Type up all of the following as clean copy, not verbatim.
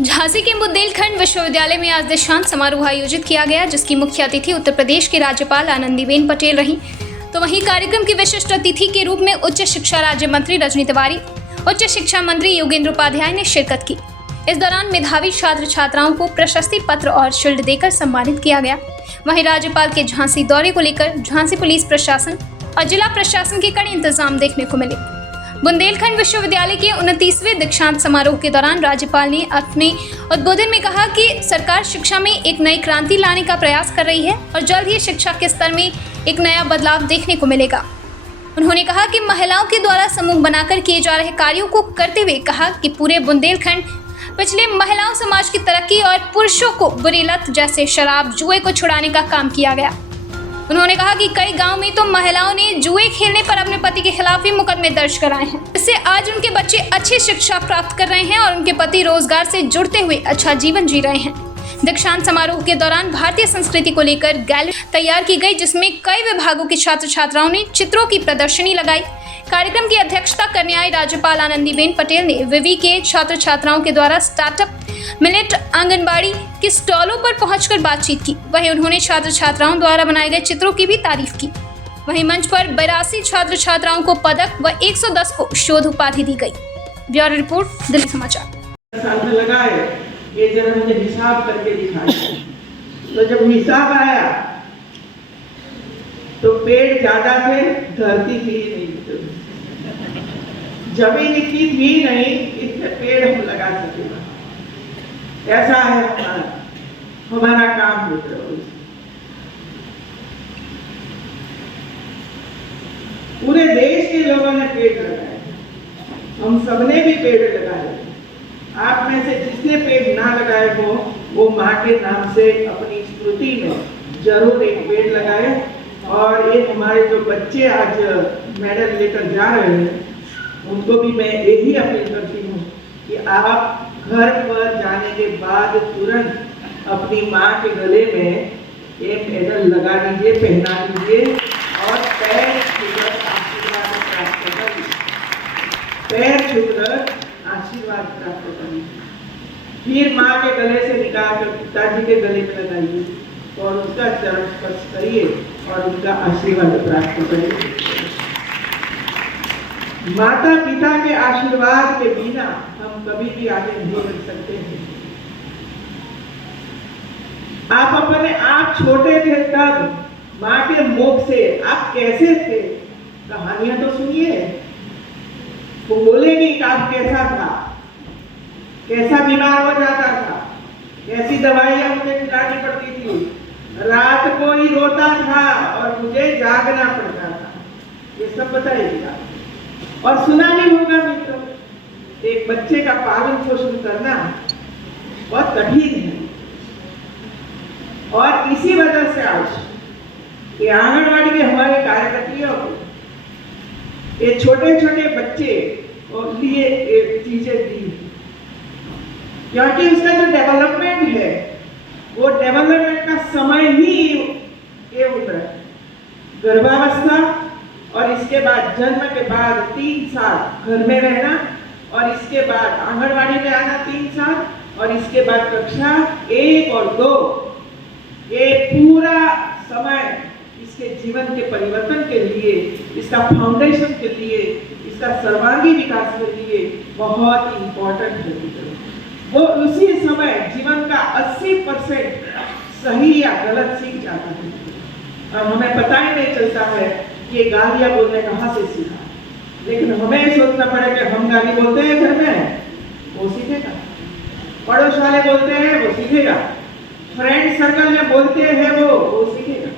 झांसी के बुंदेलखंड विश्वविद्यालय में आज दीक्षांत समारोह आयोजित किया गया, जिसकी मुख्य अतिथि उत्तर प्रदेश की राज्यपाल आनंदीबेन पटेल रहीं। तो वहीं कार्यक्रम की विशिष्ट अतिथि के रूप में उच्च शिक्षा राज्य मंत्री रजनी तिवारी, उच्च शिक्षा मंत्री योगेंद्र उपाध्याय ने शिरकत की। इस दौरान मेधावी छात्र छात्राओं को प्रशस्ति पत्र और शील्ड देकर सम्मानित किया गया। वहीं राज्यपाल के झांसी दौरे को लेकर झांसी पुलिस प्रशासन और जिला प्रशासन के कड़े इंतजाम देखने को मिले। बुंदेलखंड विश्वविद्यालय के 29वें दीक्षांत समारोह के दौरान राज्यपाल ने अपने उद्बोधन में कहा कि सरकार शिक्षा में एक नई क्रांति लाने का प्रयास कर रही है और जल्द ही शिक्षा के स्तर में एक नया बदलाव देखने को मिलेगा। उन्होंने कहा कि महिलाओं के द्वारा समूह बनाकर किए जा रहे कार्यों को करते हुए कहा कि पूरे बुंदेलखंड पिछले महिलाओं समाज की तरक्की और पुरुषों को बुरी लत जैसे शराब जुए को छुड़ाने का काम किया गया। उन्होंने कहा कि कई गांव में तो महिलाओं ने जुए खेलने पर अपने पति के खिलाफ भी मुकदमे दर्ज कराए हैं। इससे आज उनके बच्चे अच्छी शिक्षा प्राप्त कर रहे हैं और उनके पति रोजगार से जुड़ते हुए अच्छा जीवन जी रहे हैं। दीक्षांत समारोह के दौरान भारतीय संस्कृति को लेकर गैलरी तैयार की गई, जिसमें कई विभागों के छात्र छात्राओं ने चित्रों की प्रदर्शनी लगाई। कार्यक्रम की अध्यक्षता करने आई राज्यपाल आनंदीबेन पटेल ने विवि के छात्र छात्राओं के द्वारा स्टार्टअप मिलेट आंगनबाड़ी के स्टॉलों पर पहुंचकर बातचीत की। वहीं उन्होंने छात्र छात्राओं द्वारा बनाए गए चित्रों की भी तारीफ की। वहीं मंच पर 82 छात्र छात्राओं को पदक व 110 को शोध उपाधि दी गई। ब्यूरो रिपोर्ट, दिल्ली समाचार। लगा है ये जरा मुझे हिसाब करके दिखाया। तो जब हिसाब आया तो पेड़ ज्यादा थे, धरती थी नहीं, जमीन इतनी थी नहीं, इतने पेड़ हम लगा सके। ऐसा है हमारा काम मित्र। पूरे देश के लोगों ने पेड़ लगाए, हम सबने भी पेड़ लगाए। आप में से जिसने पेड़ ना लगाए हो वो माँ के नाम से अपनी स्मृति में जरूर एक पेड़ लगाए। और ये हमारे जो बच्चे आज मेडल लेकर जा रहे हैं उनको भी मैं यही अपील करती हूँ कि आप घर पर जाने के बाद तुरंत अपनी माँ के गले में एक मेडल लगा दीजिए, पहना दीजिए और पैर छूकर आशीर्वाद प्राप्त करिए। पैर छूकर आशीर्वाद प्राप्त करिए। फिर माँ के गले से निकाल कर पिताजी के गले में लगाइए और उसका चरण स्पर्श करिए और उनका आशीर्वाद प्राप्त करिए। माता पिता के आशीर्वाद के बिना हम कभी भी आगे नहीं बढ़ सकते हैं। आप छोटे थे तब माँ के मुख से आप कैसे थे, कहानियां तो सुनिए। वो बोलेगी कि आप कैसा था, कैसा बीमार हो जाता था, कैसी दवाइयां मुझे खिलानी पड़ती थी, रात को ही रोता था और मुझे जागना पड़ता था। ये सब बताइएगा और सुना भी होगा मित्रों। एक बच्चे का पालन पोषण करना बहुत कठिन है और इसी वजह से आज ये आंगनबाड़ी के हमारे कार्यकर्तियों को ये छोटे छोटे बच्चे और लिए चीजें दी, क्योंकि उसका जो डेवलपमेंट है वो डेवलपमेंट का समय ही ये होता है। गर्भावस्था और इसके बाद जन्म के बाद 3 साल घर में रहना और इसके बाद आंगनबाड़ी में आना 3 साल और इसके बाद कक्षा 1 और 2, ये पूरा समय इसके जीवन के परिवर्तन के लिए, इसका फाउंडेशन के लिए, इसका सर्वांगीण विकास के लिए बहुत इम्पोर्टेंट है। वो उसी समय जीवन का 80% सही या गलत सीख जाता है और हमें पता ही नहीं चलता है कि गालियां बोलने कहाँ से सीखा। लेकिन हमें सोचना पड़ेगा कि हम गाली बोलते हैं घर में, वो सीखेगा। पड़ोस वाले बोलते हैं, वो सीखेगा। फ्रेंड सर्कल में बोलते हैं, वो सीखेगा।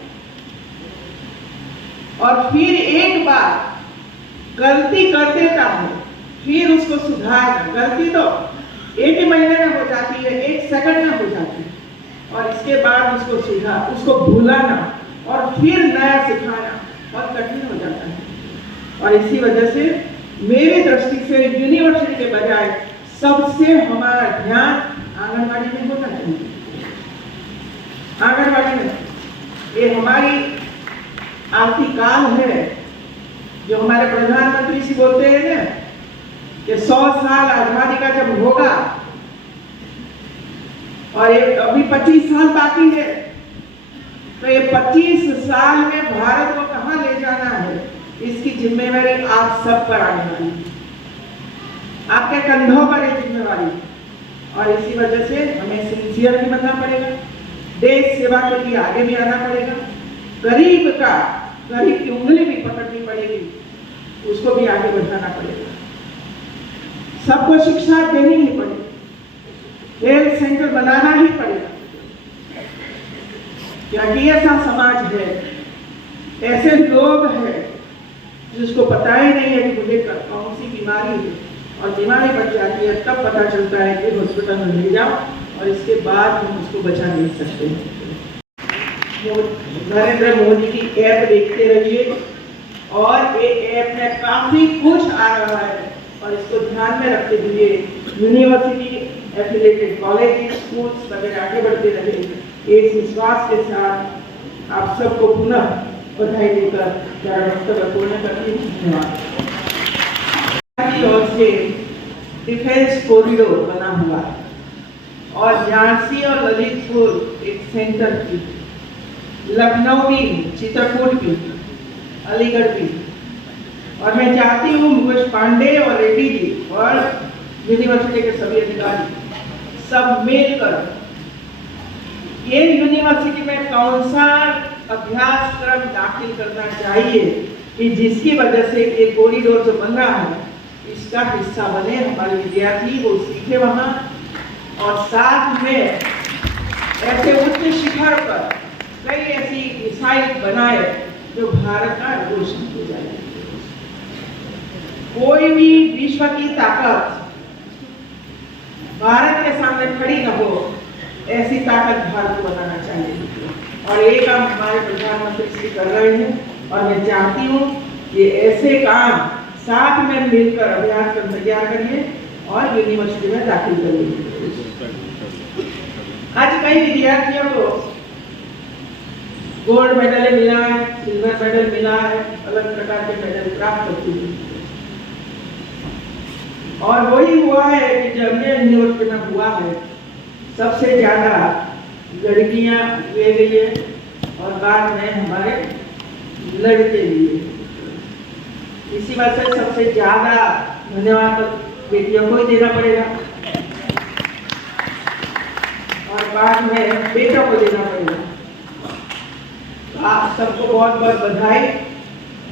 और फिर एक बार गलती कर देता है, फिर उसको सुधारना। गलती तो 1 महीने में हो जाती है, 1 सेकंड में हो जाती है और इसके बाद उसको भूलाना और फिर नया सिखाना बहुत कठिन हो जाता है। और इसी वजह से मेरी दृष्टि से यूनिवर्सिटी के बजाय सबसे हमारा ध्यान आंगनबाड़ी में होना चाहिए। आंगनबाड़ी में ये हमारी आर्थिकाल है, जो हमारे प्रधानमंत्री जी बोलते हैं ना कि 100 साल आजादी का जब होगा और ये अभी 25 साल बाकी है। तो ये 25 साल में भारत को कहाँ ले जाना है, इसकी जिम्मेवारी आप सब पर आने वाली है, आपके कंधों पर ये जिम्मेवारी। और इसी वजह से हमें सिंसियर भी बनना पड़ेगा, देश सेवा के लिए आगे भी आना पड़ेगा, गरीब की उंगली भी पकड़नी पड़ेगी, उसको भी आगे बढ़ाना पड़ेगा, सबको शिक्षा देनी ही पड़ेगी, हेल्थ सेंटर बनाना ही पड़ेगा। क्योंकि ऐसा समाज है, ऐसे लोग हैं जिसको पता ही नहीं है कि मुझे कौन सी बीमारी है, और बीमारी बढ़ जाती है तब पता चलता है कि हॉस्पिटल में ले जाओ, और इसके बाद हम उसको बचा नहीं सकते हैं। नरेंद्र मोदी की ऐप देखते रहिए, और ये ऐप में काफी कुछ आ रहा है, और इसको ध्यान में रखते हुए यूनिवर्सिटी, एफिलिएटेड कॉलेज, स्कूल्स वगैरह आगे बढ़ते रहे। इस विश्वास के साथ आप सबको पुनः बधाई देकर मेरा वक्तव्य पूर्ण करती हूँ। धन्यवाद। ओर से डिफेंस कॉरिडोर बना हुआ है, और झांसी और ललितपुर एक सेंटर की, लखनऊ भी, चित्रकूट भी, अलीगढ़ भी, और मैं चाहती हूँ मुकेश पांडे और रेड्डी जी और यूनिवर्सिटी के सभी अधिकारी सब मिलकर ये यूनिवर्सिटी में कौन सा अभ्यासक्रम दाखिल करना चाहिए कि जिसकी वजह से ये कॉरिडोर जो बन रहा है इसका हिस्सा बने, हमारे विद्यार्थी वो सीखे वहाँ, और साथ में ऐसे उच्च शिखर पर कई ऐसी मिसाइल बनाए जो भारत का रोशन हो जाए। कोई भी विश्व की ताकत भारत के सामने खड़ी न हो, ऐसी ताकत भारत को बनाना चाहिए, और ये काम हमारे प्रधानमंत्री श्री कर रहे हैं। और मैं चाहती हूँ कि ऐसे काम साथ में मिलकर अभ्यास कर तैयार करिए और यूनिवर्सिटी में दाखिल करिए। आज कई विद्यार्थियों को गोल्ड मेडल मिला है, सिल्वर मेडल मिला है, अलग प्रकार के मेडल प्राप्त होते हैं, और वही हुआ है कि जब ये यूनिवर्सिटी में हुआ है सबसे ज्यादा लड़कियां ले गई है, और बाद में हमारे लड़के लिए। इसी बात से सबसे ज्यादा धन्यवाद बेटियों को ही देना पड़ेगा, और बाद में बेटों को देना पड़ेगा। आप सबको बहुत बहुत बधाई।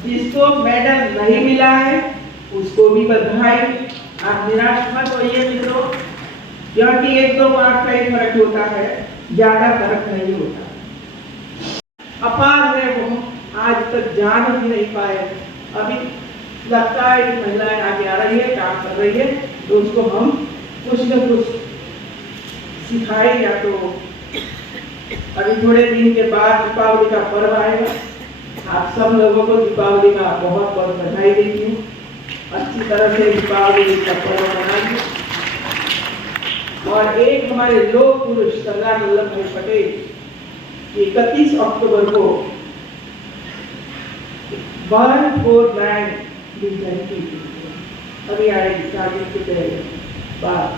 जिसको मेडल नहीं मिला है उसको भी बधाई। आप निराश मत होइए मित्रों, क्योंकि 1-2 मार्क्स का ही फर्क होता है, ज्यादा फर्क नहीं होता। अपार है वो, आज तक जान ही नहीं पाए। अभी लगता है कि महिलाएं आगे आ रही है, काम कर रही है, तो उसको हम कुछ न कुछ सिखाए। या तो अभी थोड़े दिन के बाद दीपावली का पर्व आएगा, आप सब लोगों को दीपावली का बहुत बहुत बधाई देती हूँ। अच्छी तरह से दीपावली का पर्व मनाइए। और एक हमारे लोक पुरुष सरदार वल्लभ भाई पटेल 31 अक्टूबर को 149 जयंती अभी आएगी, 4 दिन के बाद।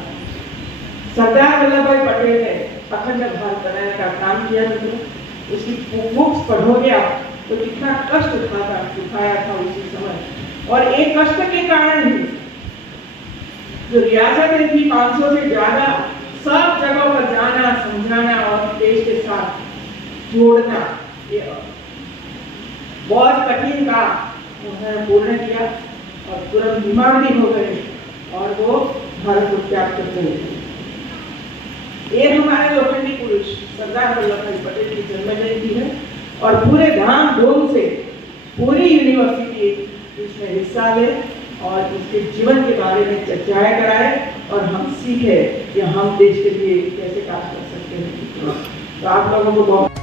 सरदार वल्लभ भाई पटेल ने अखंड भारत बनाने का काम किया था। उसकी बुक्स पढ़ोगे आप तो कितना कष्ट उठाया था उसी समय, और एक कष्ट के कारण ही जो रियासतें थी 500 से ज्यादा, सब जगहों पर जाना, समझाना और देश के साथ जोड़ना, ये बहुत कठिन काम उन्होंने पूर्ण किया, और तुरंत बीमार भी हो गए और वो भारत को त्याग करते हुए। ये हमारे लोखंडी पुरुष सरदार वल्लभ भाई पटेल की जन्म जयंती है, और पूरे धाम-धूम से पूरी यूनिवर्सिटी इसमें हिस्सा ले और उसके जीवन के बारे में चर्चाएं कराए, और हम सीखे कि हम देश के लिए कैसे काम कर सकते हैं। तो आप लोगों को बहुत